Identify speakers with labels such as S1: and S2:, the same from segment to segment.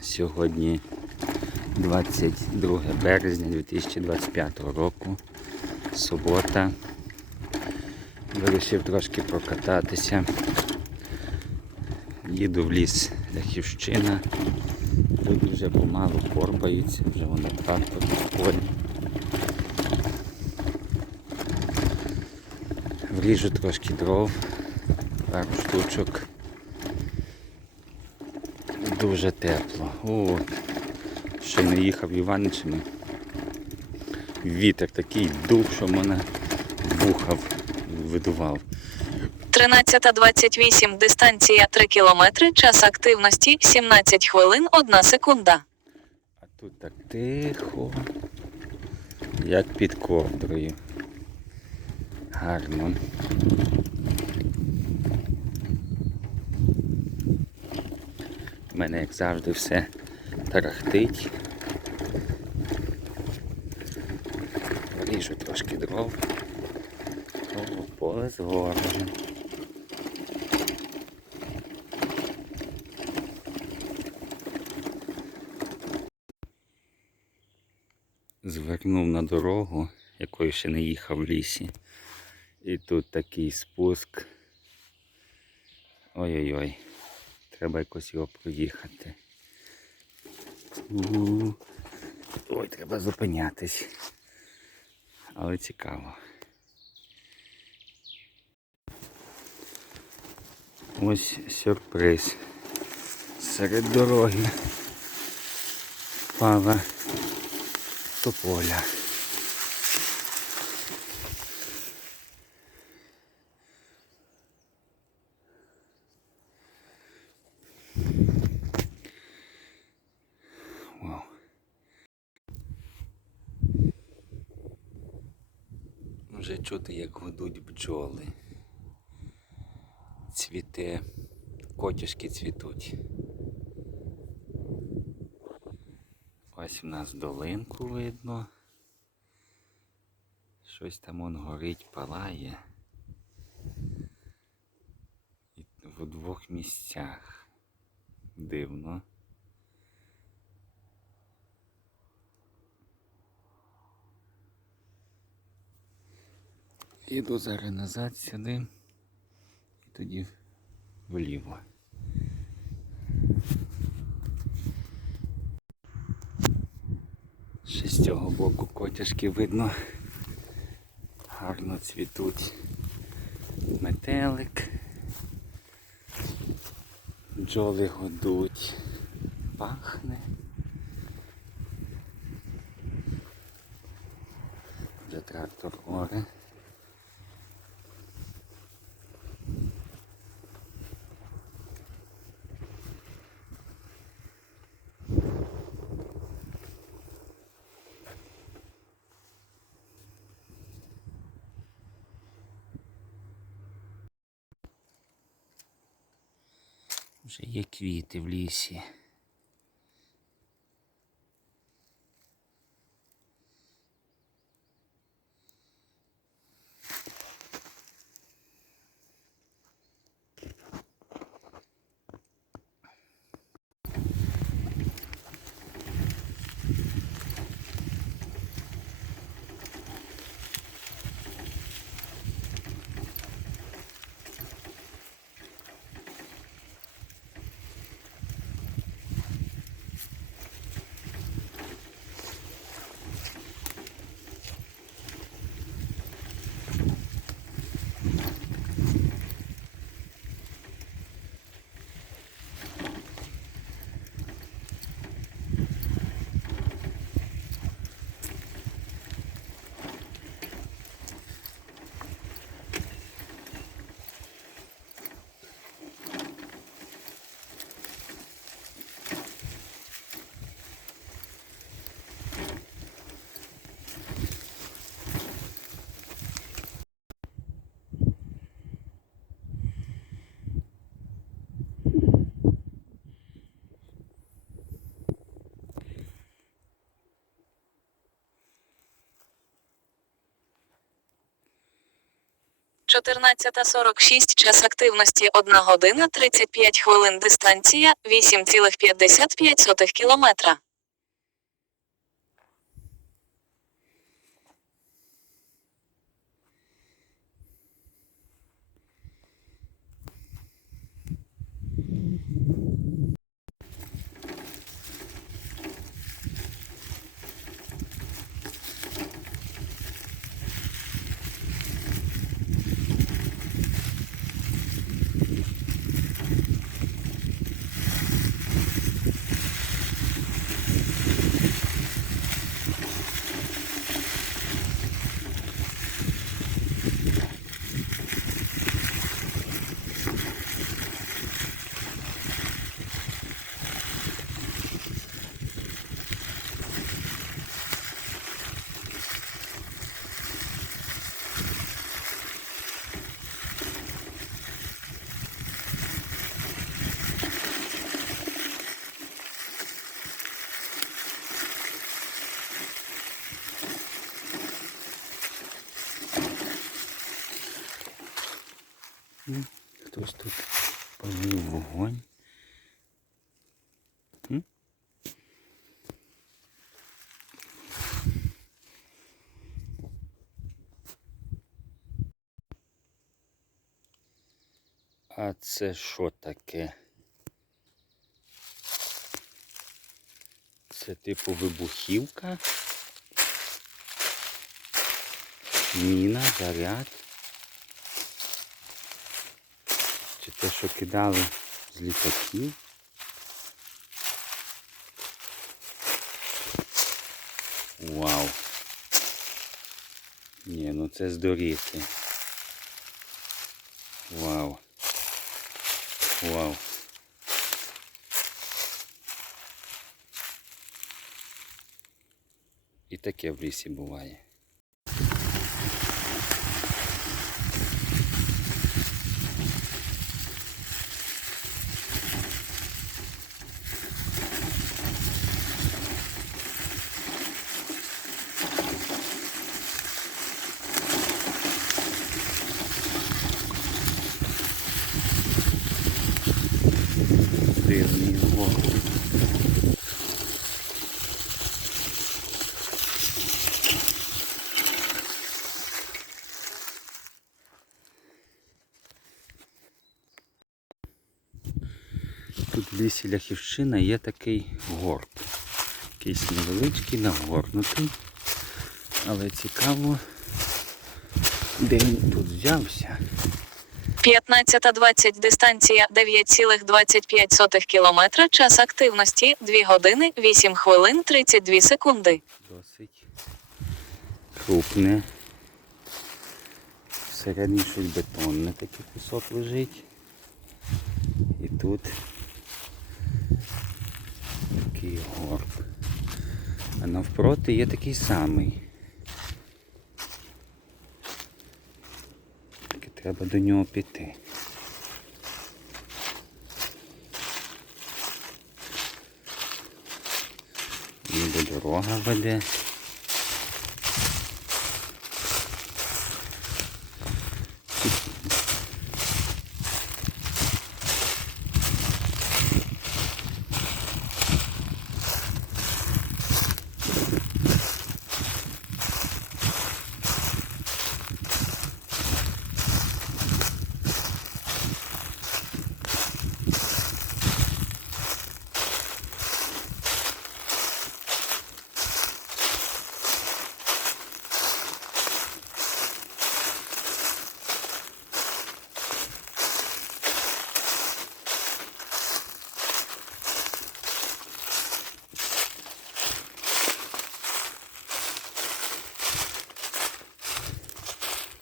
S1: Сьогодні 22 березня 2025 року. Субота. Вирішив трошки прокататися. Їду в ліс Ляхівщина. Люди вже помалу порпаються, вже воно трактор в полі. Вріжу трошки дров, пару штучок. Дуже тепло. О, ще не їхав Іваничами. Вітер такий дух, що мене вухав, видував.
S2: 13.28, дистанція 3 кілометри, час активності 17 хвилин 1 секунда.
S1: А тут так тихо, як під ковдрою. Гарно. У мене, як завжди, все тарахтить. Ріжу трошки дров. О, поле згорне. Звернув на дорогу, якою ще не їхав в лісі. І тут такий спуск. Ой-ой-ой. Треба якось його проїхати. Ой, треба зупинятись. Але цікаво. Ось сюрприз. Серед дороги впала тополя. Вже чути, як гудуть бджоли. Цвіте, котяшки цвітуть. Ось в нас долинку видно. Щось там он горить, палає. І в двох місцях. Дивно. Іду зараз назад сюди і тоді вліво. Ще з цього боку котяшки видно. Гарно цвітуть метелик. Бджоли годуть. Пахне. Вже трактор оре. Вже є квіти в лісі.
S2: 14.46 час активності 1 година 35 хвилин дистанція 8,55 кілометра.
S1: Хтось тут палив вогонь. А це що таке? Це типу вибухівка? Міна, заряд. Чи те, що кидали з літаків? Вау. Ні, ну це здоріти. Вау. Вау. І таке в лісі буває. Дивний вогонь. Тут в лісі Ляхівщина є такий горб. Якийсь невеличкий, нагорнутий. Але цікаво, де він тут взявся.
S2: 15.20 дистанція 9,25 кілометра. Час активності 2 години 8 хвилин 32 секунди.
S1: Досить крупне. Всередині щось бетонне такий кусок лежить. І тут такий горб. А навпроти є такий самий. Тільки треба до нього піти. Ніби дорога веде.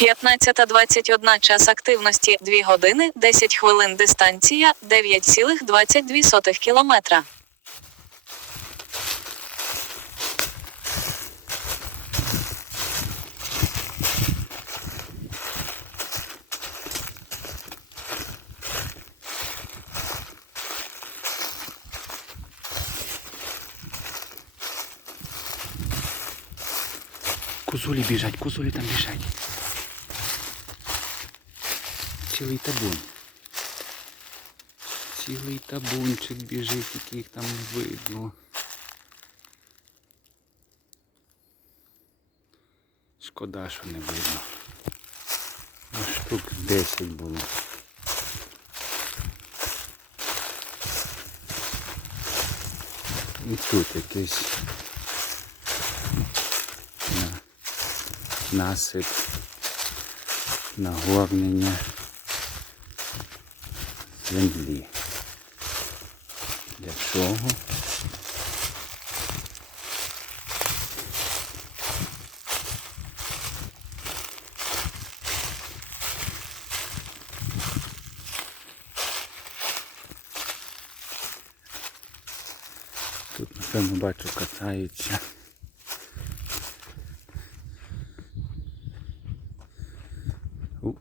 S2: П'ятнадцята двадцять одна час активності 2 години 10 хвилин дистанція 9,22 кілометра.
S1: Козулі біжать, козулі там біжать. Цілий табун. Цілий табунчик біжить, яких там видно. Шкода, що не видно. А штук 10 було. І тут якийсь на, насип, нагорнення землі. Для чого? Тут, напевно, бачу, катаються. У.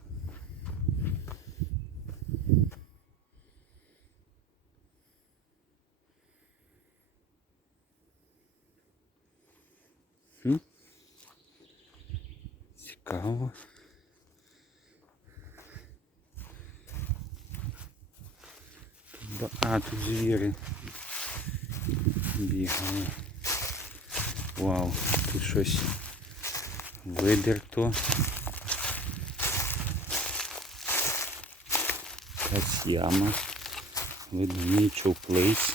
S1: Хм? Цікаво. Тут ба- А, тут звіри бігали. Вау, тут щось видерто. Якась яма. Видно, нічого плись.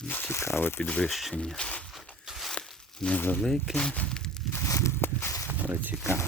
S1: Ну, Цікаве підвищення. Невелике, але цікаве.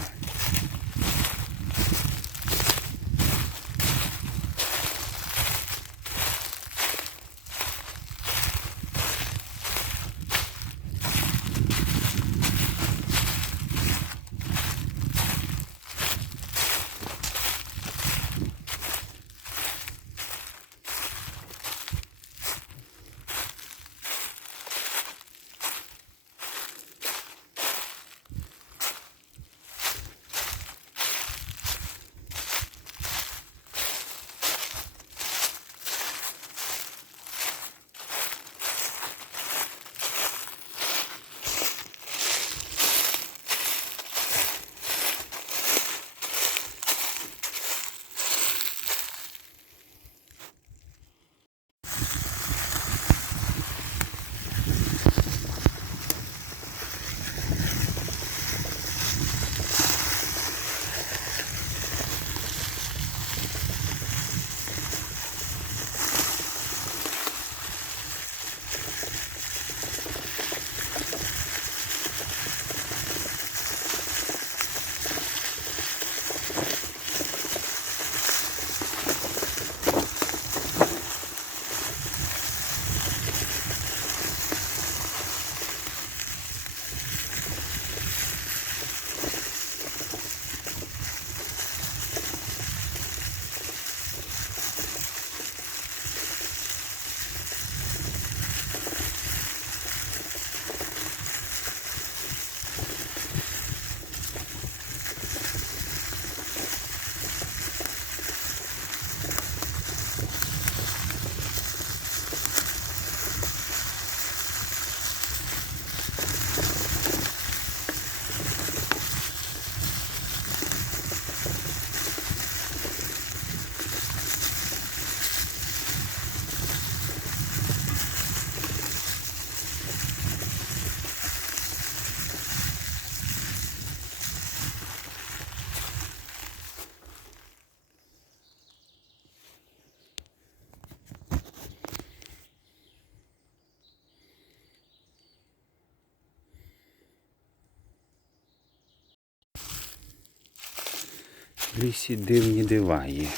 S1: Лісі дивні дива є.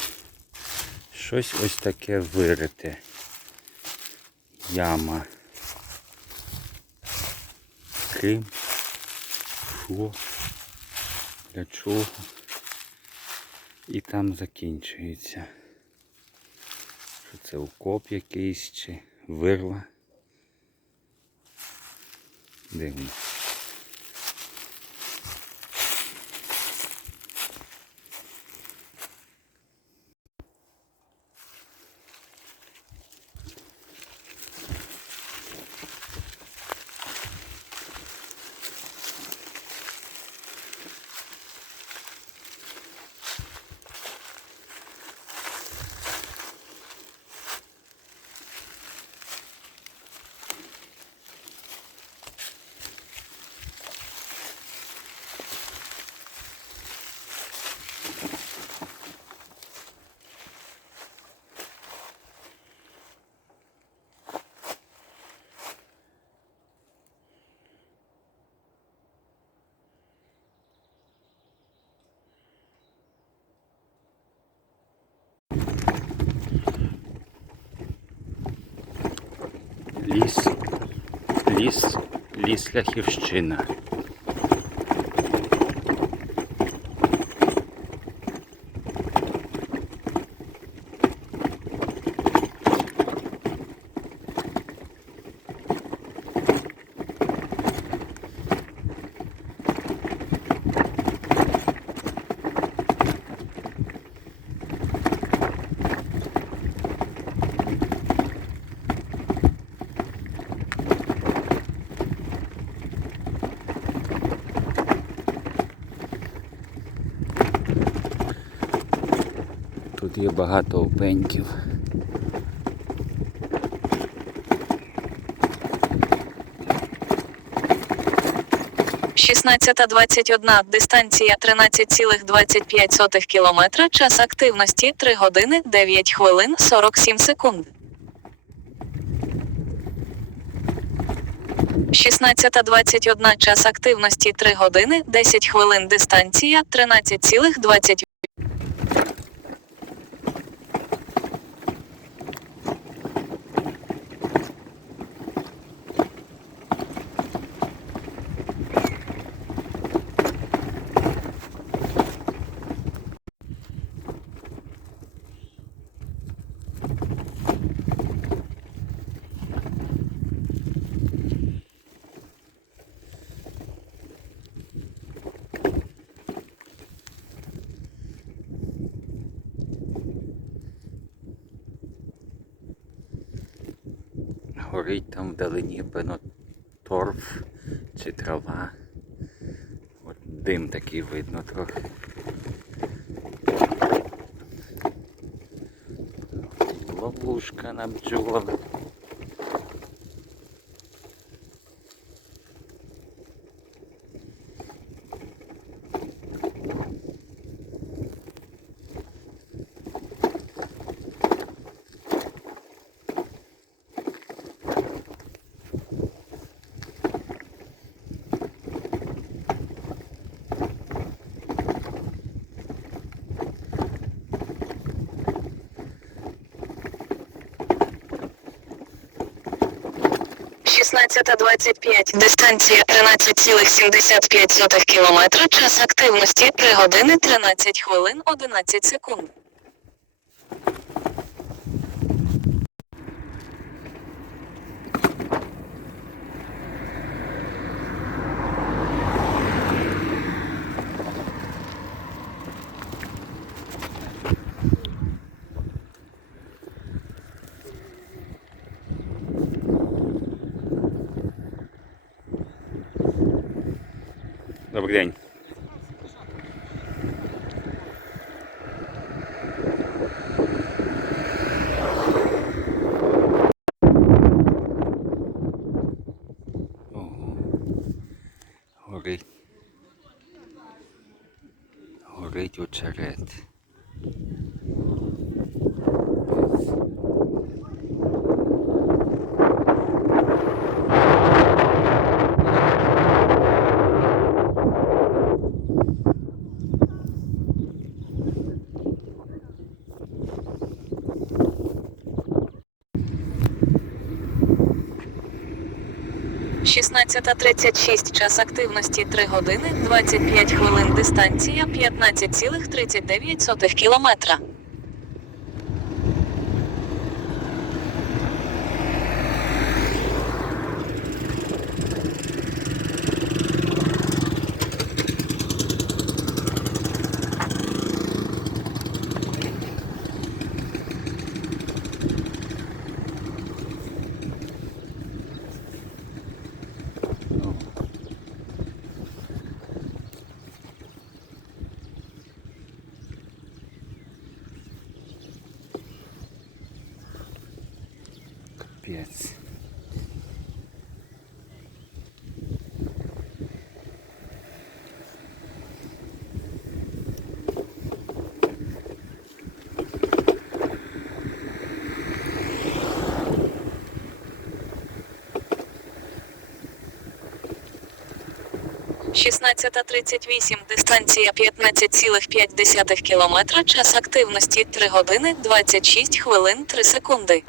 S1: Щось ось таке вирите. Яма. Ким? Що? Для чого? І там закінчується. Що це окоп якийсь чи вирва? Дивно. ліс, ліс Багато опеньків.
S2: Шістнадцята двадцять одна. Дистанція 13,25 кілометра. Час активності 3 години 9 хвилин 47 секунд. Шістнадцята двадцять одна. Час активності 3 години 10 хвилин. Дистанція 13,20
S1: Горить там вдалині певно торф чи трава. От дим такий видно трохи. Ловушка на бджолах.
S2: Шістнадцята двадцять п'ять. Дистанція 13,75 кілометра. Час активності 3 години 13 хвилин 11 секунд. 16.36 час активності 3 години 25 хвилин дистанція 15,39 кілометра. 16.38, дистанція 15,5 км, час активності 3 години 26 хвилин 3 секунди.